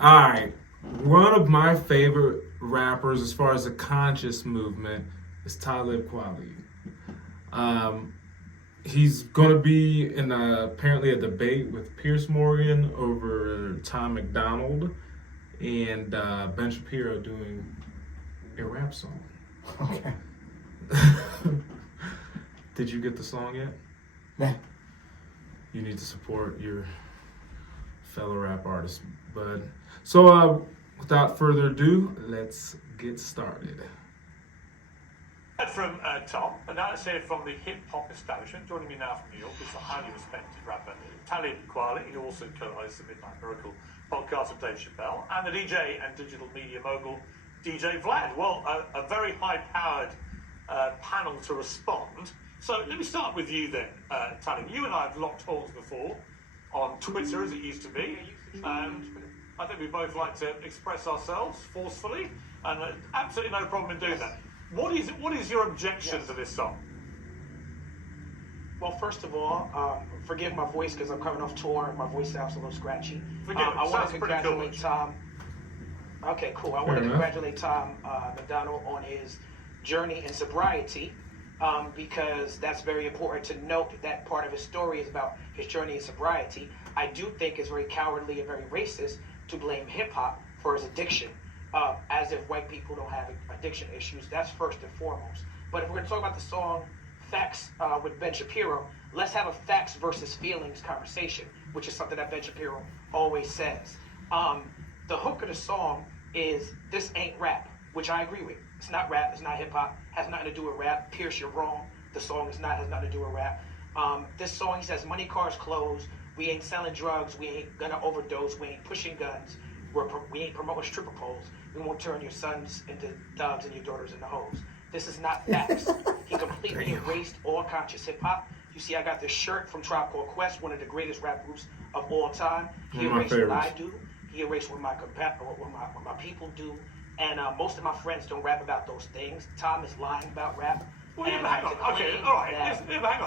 All right. One of my favorite rappers, as far as the conscious movement, is Talib Kweli. Um, he's going to be in apparently a debate with Piers Morgan over Tom McDonald and Ben Shapiro doing a rap song. Okay. Did you get the song yet? Yeah. You need to support your fellow rap artist, bud. So, without further ado, let's get started. From Tom, and now let's hear from the hip-hop establishment. Joining me now from New York is the highly respected rapper Talib Kweli, who also co-hosts the Midnight Miracle podcast with Dave Chappelle, and the DJ and digital media mogul DJ Vlad. Well, a very high-powered panel to respond. So let me start with you then, Talib. You and I have locked horns before on Twitter, as it used to be, and I think we both like to express ourselves forcefully, and absolutely no problem in doing that. What is your objection to this song? Well, first of all, forgive my voice because I'm coming off tour. My voice sounds a little scratchy. I want to congratulate Tom. Okay, cool. I want to congratulate Tom McDonald on his journey in sobriety because that's very important to note that part of his story is about his journey in sobriety. I do think it's very cowardly and very racist to blame hip-hop for his addiction. As if white people don't have addiction issues. That's first and foremost. But if we're going to talk about the song Facts with Ben Shapiro, let's have a facts versus feelings conversation, which is something that Ben Shapiro always says. The hook of the song is "This ain't rap," which I agree with. It's not rap. It's not hip hop. Has nothing to do with rap. Pierce, you're wrong. The song has nothing to do with rap. This song, he says, money, cars, clothes. We ain't selling drugs. We ain't gonna overdose. We ain't pushing guns. We ain't promoting stripper poles. We won't turn your sons into thugs and your daughters into hoes. This is not facts. He completely erased all conscious hip hop. You see, I got this shirt from Tribe Called Quest, one of the greatest rap groups of all time. He erased what I do. He erased what my people do. And most of my friends don't rap about those things. Tom is lying about rap. Well, yeah, hang on. Okay, all right. Hang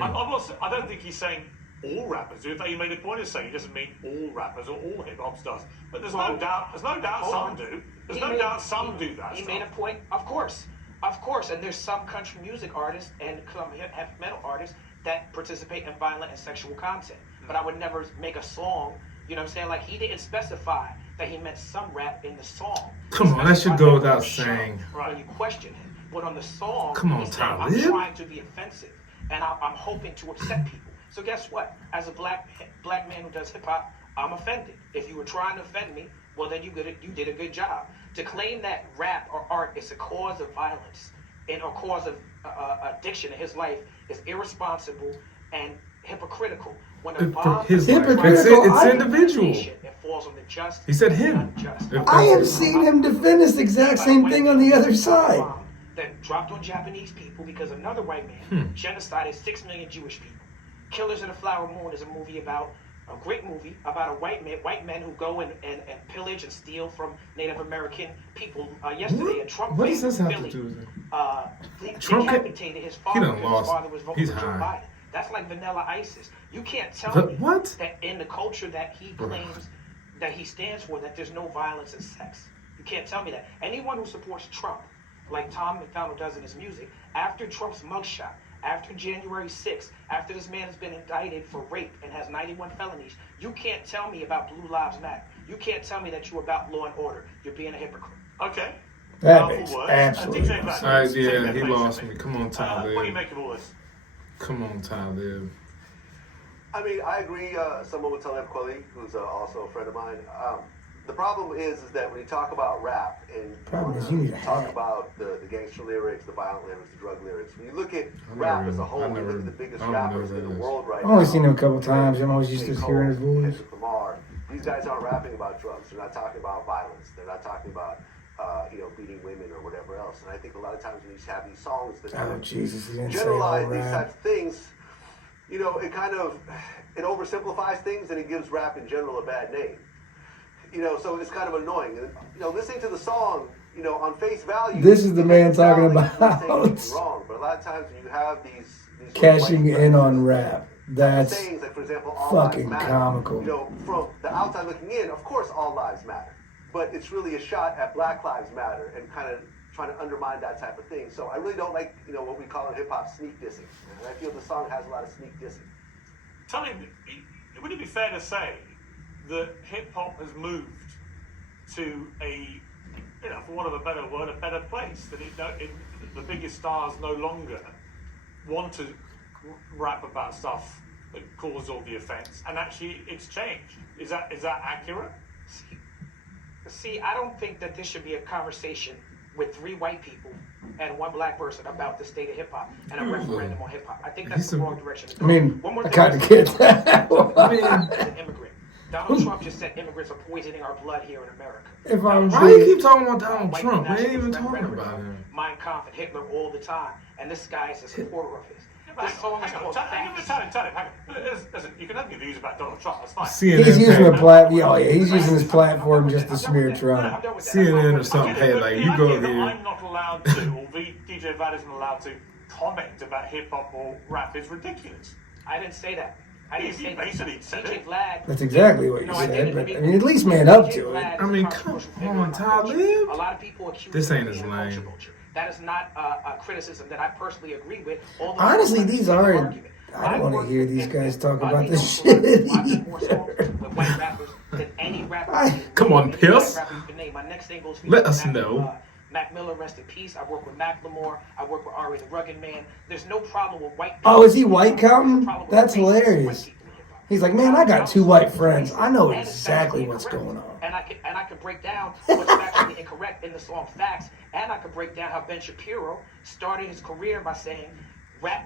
on. I don't think he's saying all rappers do. In fact, he made a point of saying he doesn't mean all rappers or all hip hop stars. But there's no doubt some do. There's no doubt some do that. He made a point, of course, and there's some country music artists and some heavy metal artists that participate in violent and sexual content. But I would never make a song. You know what I'm saying? Like, he didn't specify that he meant some rap in the song. Come on, that should go without saying. When you question him, but on the song, come on, he's saying, I'm trying to be offensive, and I'm hoping to upset people. So guess what? As a black man who does hip hop, I'm offended. If you were trying to offend me, well then you did a good job. To claim that rap or art is a cause of violence and a cause of addiction in his life is irresponsible and hypocritical. When a bomb his it's individual. It falls on the just. He said him. I have seen him defend this exact same thing on the other side. That dropped on Japanese people because another white man genocided 6 million Jewish people. Killers of the Flower Moon is a great movie about white men who go and pillage and steal from Native American people. Yesterday, and Trump, what does this have to do with it? Trump decapitated his father because his father was voting He's for Joe high. Biden. That's like vanilla ISIS. You can't tell me that in the culture that he claims that he stands for, that there's no violence and sex. You can't tell me that. Anyone who supports Trump, like Tom McDonald does in his music, after Trump's mugshot, after January 6th, after this man has been indicted for rape and has 91 felonies, you can't tell me about Blue Lives Matter. You can't tell me that you're about law and order. You're being a hypocrite. Okay. That makes absolutely sense. Yeah, he lost me. Come on, Talib. What do you make of all this? Come on, Talib. I mean, I agree somewhat with Talib Kweli, who's also a friend of mine. The problem is that when you talk about rap and you talk about the gangster lyrics, the violent lyrics, the drug lyrics, when you look at rap as a whole, you look at the biggest rappers in the world right now. I've only seen him a couple times. I'm always used to hearing his voice. These guys aren't rapping about drugs. They're not talking about violence. They're not talking about beating women or whatever else. And I think a lot of times when you have these songs that generalize these types of things, it oversimplifies things and it gives rap in general a bad name. So it's kind of annoying. And, listening to the song, on face value. This is the man talking about wrong, but a lot of times when you have these cashing in on rap. That's sayings like, for example, all fucking lives matter. comical. You know, from the outside looking in, of course, all lives matter, but it's really a shot at Black Lives Matter and kind of trying to undermine that type of thing. So I really don't like, you know, what we call in hip hop sneak dissing. And I feel the song has a lot of sneak dissing. Talib, would it be fair to say that hip hop has moved to a, you know, for want of a better word, a better place? That the biggest stars no longer want to rap about stuff that caused all the offense, and actually it's changed. Is that accurate? See, I don't think that this should be a conversation with 3 white people and 1 black person about the state of hip hop and a referendum on hip hop. I think that's the wrong direction to go. I mean, One more I thing kind of get that. as an immigrant. Donald Trump just said immigrants are poisoning our blood here in America. If I'm Why do you being, keep talking about Donald White Trump? We ain't nationalists even rap talking rhetoric about from him. Mein Kampf and Hitler all the time, and this guy is a supporter of his. This song is called Facts. Talib, hang on. Listen, you can have your views about Donald Trump, that's fine. CNN he's using a pay- platform. Oh yeah, he's using his platform just to smear Trump. CNN or something. Hey, like you go here. I'm not allowed to, or DJ Vlad isn't allowed to comment about hip hop or rap is ridiculous. I didn't say that. I didn't say that. Basically said DJ it. Vlad. That's exactly what you No, I said. didn't. But I mean, at least man up DJ to it. Vlad is I a mean, controversial come figure in on, our culture. Talib. A lot of people accuse This him ain't of his being a culture lane. vulture. That is not a criticism that I personally agree with. although Honestly, I these understand the aren't. argument. I don't I've want to worked hear with- these and- guys talk and, about you this know, shit. I've done more songs with white rappers than any rapper. Come on, any white Piers. rapper you can name. My next single is Let us featuring know. Mac Miller, rest in peace. I work with Macklemore. I work with Ari the Rugged Man. There's no problem with white people. Oh, is he white There's no counting? problem with That's racist white hilarious. people in hip-hop. He's like, man, I got 2 white friends. I know And it's exactly factually what's incorrect. going on. And I can break down what's factually incorrect in the song Facts, and I can break down how Ben Shapiro started his career by saying rap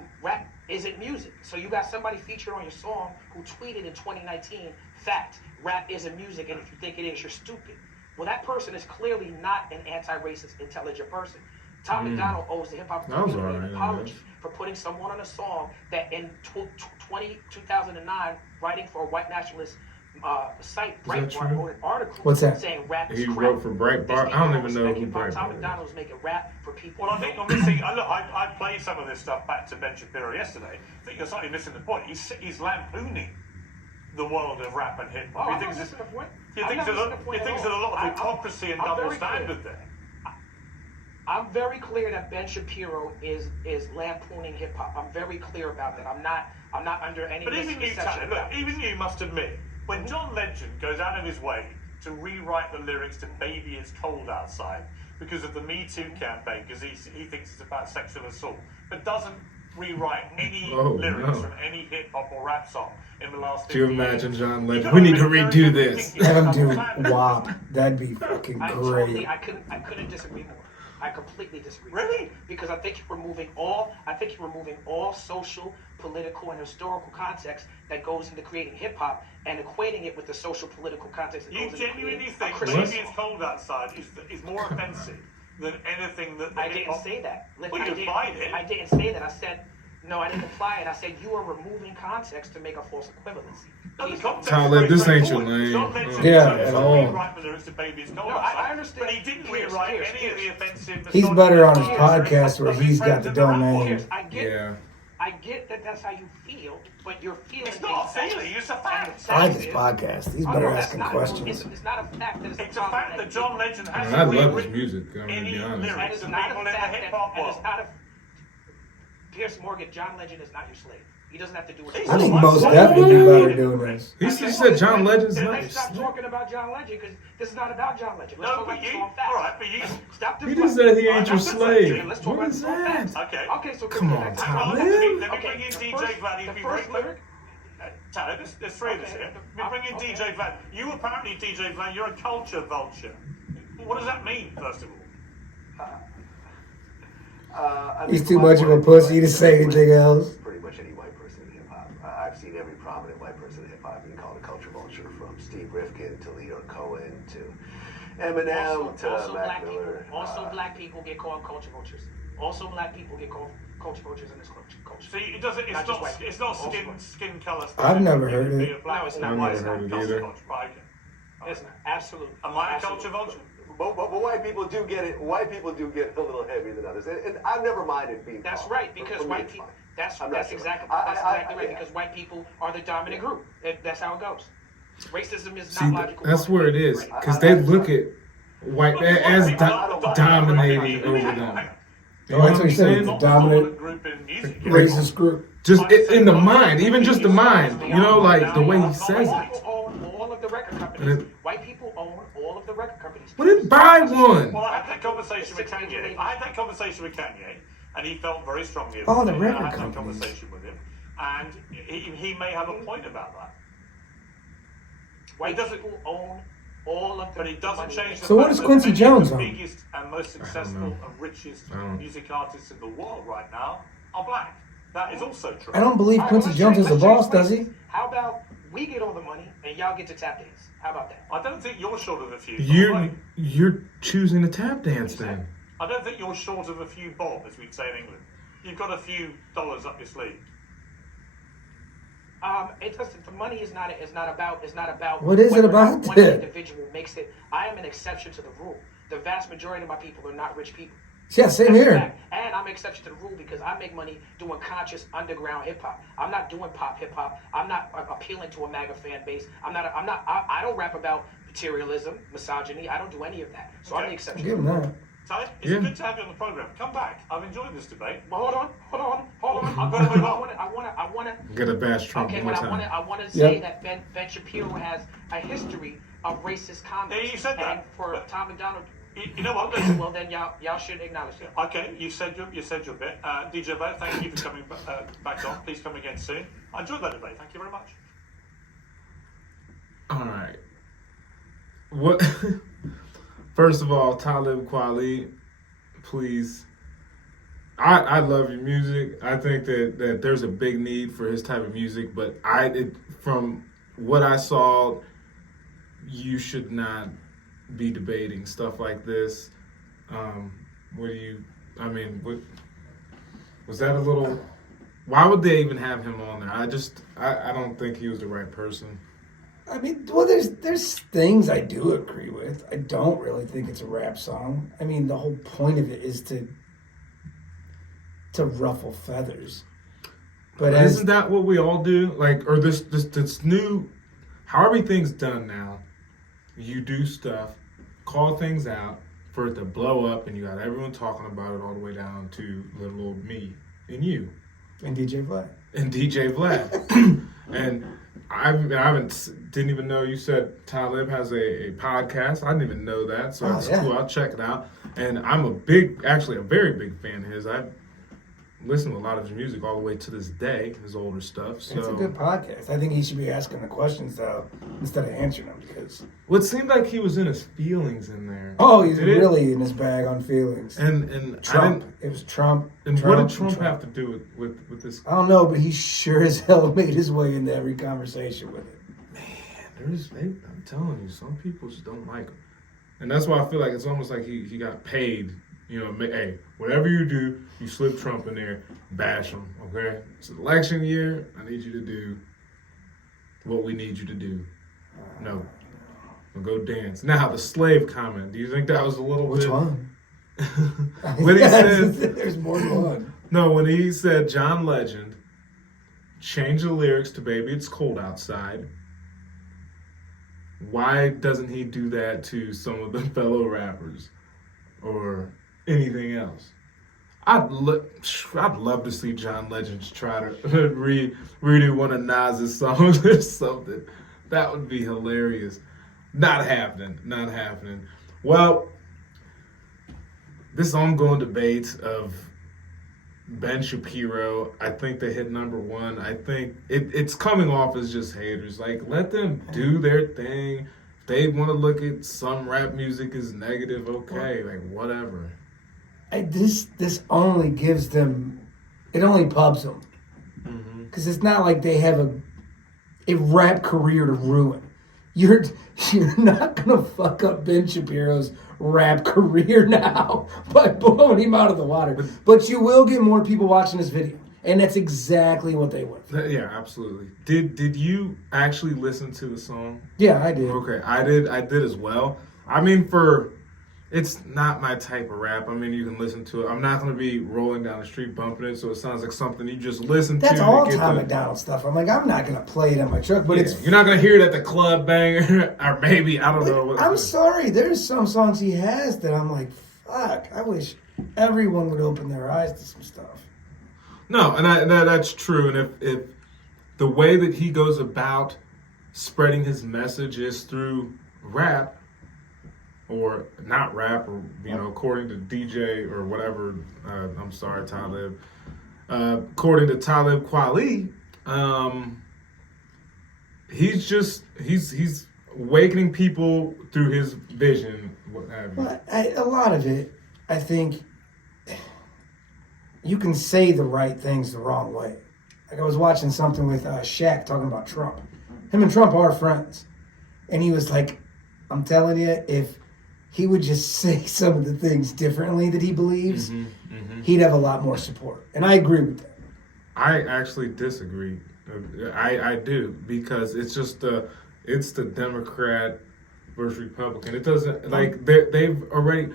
isn't music. So you got somebody featured on your song who tweeted in 2019, fact, rap isn't music, and if you think it is, you're stupid. Well, that person is clearly not an anti-racist, intelligent person. Tom McDonald owes the hip-hop That was community alright, an I apology guess. for putting someone on a song that in 2009, writing for a white nationalist site, that Breitbart, true? wrote an article What's that? saying rap is He crap. wrote for Breitbart. I don't even know who Tom Breitbart is. McDonald was making rap for people. Well, I think I'm missing. Look, I played some of this stuff back to Ben Shapiro yesterday. I think you're slightly missing the point. He's lampooning the world of rap and hip hop. Oh, He I'm thinks not there's missing the point. he I'm thinks not there's missing the point at a all. lot of I'm hypocrisy and very double clear. standard there. I'm very clear that Ben Shapiro is lampooning hip hop. I'm very clear about that. I'm not under any But even you, misconception look, about it. even you must admit, when John Legend goes out of his way to rewrite the lyrics to "Baby It's Cold Outside" because of the Me Too campaign, because he thinks it's about sexual assault, but doesn't rewrite any lyrics from any hip hop or rap song in the last 50 Do you years. imagine John You Legend? gotta We need to admit, redo very this. ridiculous Have him do double standard. WAP. That'd be fucking great. I couldn't disagree more. I completely disagree. Really? Because I think you're removing all social, political, and historical context that goes into creating hip hop and equating it with the social, political context that You goes into genuinely creating a think Christmas "Baby It's song. Cold Outside" is more offensive than anything that the I hip didn't hop... say that. Well, I you didn't- implied it. I didn't say that. I said, no, I didn't imply it. I said you are removing context to make a false equivalency. No, the context Talib, is this very ain't your straightforward. lane. John Legend Yeah, chose at to all. rewrite the lyrics to "Baby It's Cold No, Outside," I understand. but he didn't Piers, rewrite Piers, any of the Piers. offensive... He's misogynistic better on his lyrics podcast where of he's his got friends the in the rap domain. world. Piers, Yeah. I get that that's how you feel, but you're feeling It's not a facts. feeling, it's a And fact. the I like fact his is- podcast. He's Oh, better no, that's asking not- questions. It's not a fact that It's a fact that John Legend I hasn't mean, I love his rewritten music. I mean, to any be honest. That lyrics is to not people a in the fact. hip hop And world. it's not a. Pierce Morgan, John Legend is not your slave. He doesn't have to do what He's you I think What? most What? definitely be better What? doing this. He just said John Legend's Let's nice. stop talking about John Legend because this is not about John Legend. Let's No, talk but about the you... song Facts. All right, but you... Stop He just said he ain't your Stop slave. deflecting. Let's talk What about is the song that? Facts. Okay. Okay, so Come on, back to- Hang on, Talib. let me Okay, bring in the DJ first- Vlad. the If you first bring... lyric- Talib, there's three of us here. Let me bring in Okay. DJ Vlad. You apparently, DJ Vlad, you're a culture vulture. What does that mean, first of all? I mean, He's from too my much of point a view, pussy like, to say anything else. Pretty much any white person in hip hop. I've seen every prominent white person in hip hop being called a culture vulture, from Steve Rifkin to Leo Cohen to Eminem to Mac Miller. Black people get called culture vultures. Also, black people get called culture vultures in this culture. See, it doesn't. Not just white It's people, not also skin white. skin color. I've never heard it. No, it's not. I've never heard it either. It's not. Absolutely. Am I a Absolutely. culture vulture? But white people do get it. White people do get a little heavier than others, and I've never minded being. That's called. right, because For me, white it's people. fine. That's I'm not that's sure. exactly I- right. yeah. Because white people are the dominant group. That's how it goes. Racism is See, not logical. that's where it is, Right. because they look at white as dominating over them. You know That's what what I'm he said. saying? It's a dominant group in music. racist group. Just in the mind, even just the mind. You know, like the way he says White it. people own all of the record companies. White people own all of the record companies. We didn't buy one. Well, I had that conversation with Kanye. And he felt very strongly Oh, about the it. record I had that companies. conversation with him, and he may have a point about that. White people own all of the But it doesn't money. change the So what fact does that Quincy many Jones of the own? biggest and most successful and richest I don't- music artists in the world right now are black. That is also true. I don't believe All right, Quincy let's Jones change- is the let's boss, change does he? places. How about we get all the money and y'all get to tap dance? How about that? I don't think you're short of a few. by the way. You're choosing to tap dance then. I don't think you're short of a few bob, as we'd say in England. You've got a few dollars up your sleeve. It doesn't. The money is not about. What is it whether or about not one that? individual makes it. I am an exception to the rule. The vast majority of my people are not rich people. Yeah, same That's a here. fact. And I'm an exception to the rule because I make money doing conscious underground hip hop. I'm not doing pop hip hop. I'm not appealing to a MAGA fan base. I don't rap about materialism, misogyny. I don't do any of that. So I'm the Okay. exception. Give him that. Talib, it's Yeah. good to have you on the program. Come back. I've enjoyed this debate. Well, hold on. I'm gonna move on. I wanna. Gotta bash Trump Okay, one but more time. I want to say Yep. that Ben Shapiro has a history of racist comments. Yeah, you said that. And for But- Tom McDonald, You know what? Listen. well then y'all should acknowledge that. Okay, you said your bit. DJ Bo, thank you for coming back on. Please come again soon. I enjoyed that debate. Thank you very much. All right. What? First of all, Talib Kweli, please. I love your music. I think that there's a big need for his type of music, but from what I saw, you should not be debating stuff like this. What was that a little? Why would they even have him on there? I don't think he was the right person. I mean, well, there's things I do agree with. I don't really think it's a rap song. I mean, the whole point of it is to ruffle feathers. But Isn't that what we all do? Like, or this new, how everything's done now. You do stuff, call things out for it to blow up, and you got everyone talking about it all the way down to little old me and you and DJ Vlad. and DJ Vlad. And I didn't even know you said Talib has a podcast. I didn't even know that, so it's cool. I'll check it out. And I'm a very big fan of his. I've listened to a lot of his music all the way to this day, his older stuff. So It's a good podcast. I think he should be asking the questions though instead of answering them because. Well, it seemed like he was in his feelings in there. Oh, he's Did it? really in his bag on feelings. And Trump. It was Trump. And what did Trump have to do with this? I don't know, but he sure as hell made his way into every conversation with it. Man, I'm telling you, some people just don't like him. And that's why I feel like it's almost like he got paid. You know, hey, whatever you do, you slip Trump in there, bash him, okay? It's an election year. I need you to do what we need you to do. No. Go dance. Now, the slave comment. Do you think that was a little Which bit... one? When he said... There's more than one. No, when he said John Legend, change the lyrics to Baby It's Cold Outside, why doesn't he do that to some of the fellow rappers or anything else? I'd love to see John Legend try to redo one of Nas's songs or something. That would be hilarious. Not happening. Well, this ongoing debate of Ben Shapiro, I think they hit number one. I think it's coming off as just haters. Like, let them do their thing. If they want to look at some rap music as negative, okay, like whatever. This only gives them, it only pubs them. Because it's not like they have a rap career to ruin. You're not gonna fuck up Ben Shapiro's rap career now by blowing him out of the water. But you will get more people watching this video. And that's exactly what they went for. Yeah, absolutely. Did you actually listen to the song? Yeah, I did. Okay, I did as well. I mean, for it's not my type of rap. I mean, you can listen to it. I'm not going to be rolling down the street bumping it, so it sounds like something you just listen to. That's all to Tom McDonald stuff. I'm like, I'm not going to play it in my truck, but it's... You're not going to hear it at the club banger, or maybe, I don't know. I'm sorry, there's some songs he has that I'm like, fuck, I wish everyone would open their eyes to some stuff. No, and that's true. And if the way that he goes about spreading his message is through rap, or not rap, or according to DJ or whatever. I'm sorry, Talib. According to Talib Kweli, he's awakening people through his vision. What have you? Well, a lot of it, I think, you can say the right things the wrong way. Like I was watching something with Shaq talking about Trump. Him and Trump are friends, and he was like, "I'm telling you, if he would just say some of the things differently that he believes, he'd have a lot more support." And I agree with that. I actually disagree. I do, because it's just it's the Democrat versus Republican. It doesn't, like, they've already.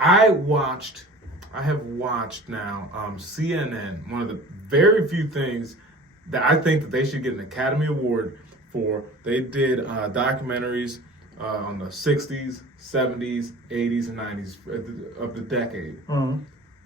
I have watched now CNN. One of the very few things that I think that they should get an Academy Award for. They did documentaries on the 60s, 70s, 80s, and 90s of the decade.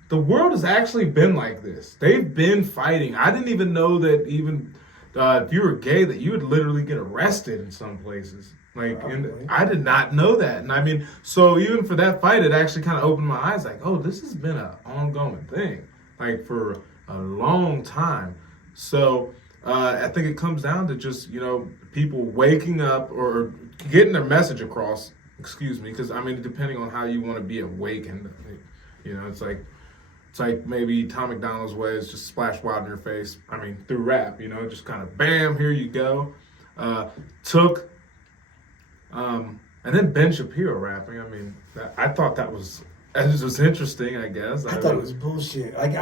The world has actually been like this. They've been fighting. I didn't even know that even if you were gay, that you would literally get arrested in some places. Like, and I did not know that. And I mean, so even for that fight, it actually kind of opened my eyes. Like, oh, this has been an ongoing thing, like for a long time. So I think it comes down to just, people waking up or getting their message across. Excuse me, because I mean, depending on how you want to be awakened, it's like maybe Tom McDonald's way is just splash water in your face. I mean, through rap, just kind of bam, here you go. And then Ben Shapiro rapping. I mean, I thought that was interesting. I guess I thought it was bullshit. Like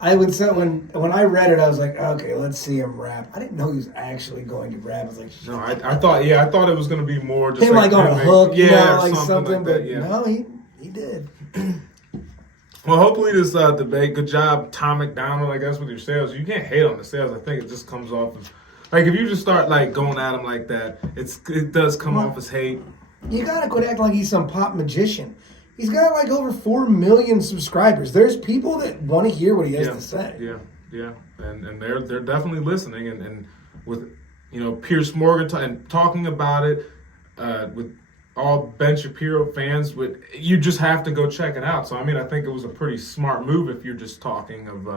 I would say when I read it, I was like, okay, let's see him rap. I didn't know he was actually going to rap. I was like, shit. No, I thought it was going to be more just him like on a hook, like like something. But that, no, he did. Well, hopefully this debate. Good job, Tom McDonald. I guess with your sales, you can't hate on the sales. I think it just comes off as like if you just start like going at him like that, it does come off as hate. You gotta quit acting like he's some pop magician. He's got like over 4 million subscribers. There's people that want to hear what he has to say. Yeah, and they're definitely listening. And with Piers Morgan talking about it with all Ben Shapiro fans, you just have to go check it out. So I mean, I think it was a pretty smart move if you're just talking of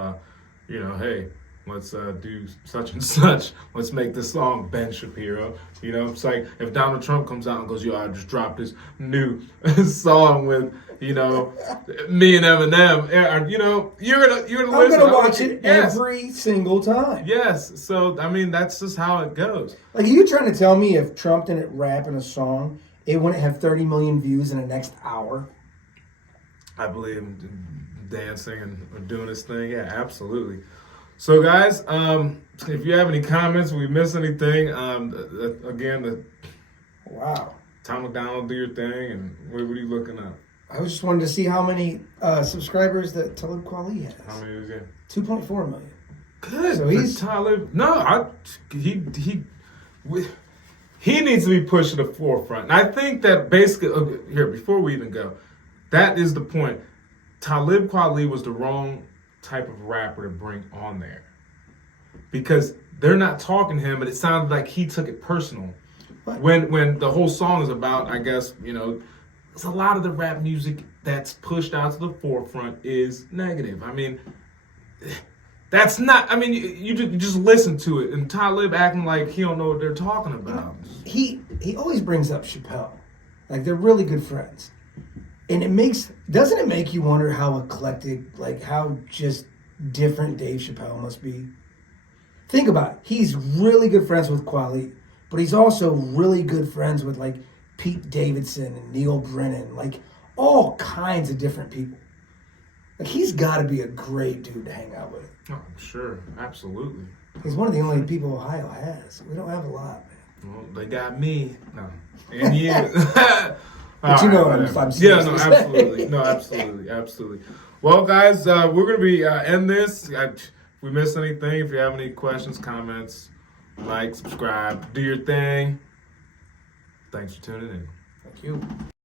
hey, let's do such and such. Let's make this song Ben Shapiro. It's like if Donald Trump comes out and goes, I just dropped this new song with, me and Eminem. You're gonna listen. I'm gonna watch it every single time. Yes. So I mean, that's just how it goes. Like, are you trying to tell me if Trump didn't rap in a song, it wouldn't have 30 million views in the next hour? I believe in dancing and doing his thing. Yeah, absolutely. So, guys, if you have any comments, we miss anything, again, wow, Tom McDonald, do your thing, and what are you looking at? I was just wanted to see how many subscribers that Talib Kweli has. How many is he? 2.4 million. Good. So he's Talib. No, he needs to be pushed to the forefront. And I think that basically, here, before we even go, that is the point. Talib Kweli was the wrong type of rapper to bring on there, because they're not talking to him, but it sounded like he took it personal. What? When the whole song is about, I guess, it's a lot of the rap music that's pushed out to the forefront is negative. I mean, that's not, I mean, you just listen to it, and Talib acting like he don't know what they're talking about. He always brings up Chappelle. Like, they're really good friends. And doesn't it make you wonder how eclectic, like how just different Dave Chappelle must be? Think about it. He's really good friends with Kweli, but he's also really good friends with like Pete Davidson and Neil Brennan, like all kinds of different people. Like, he's got to be a great dude to hang out with. Oh, sure. Absolutely. He's one of the only people Ohio has. We don't have a lot, man. Well, they got me. No. And you. But you know what I'm Yeah, saying. no, absolutely. No, absolutely. Well, guys, we're going to be end this. If we missed anything, if you have any questions, comments, like, subscribe, do your thing. Thanks for tuning in. Thank you.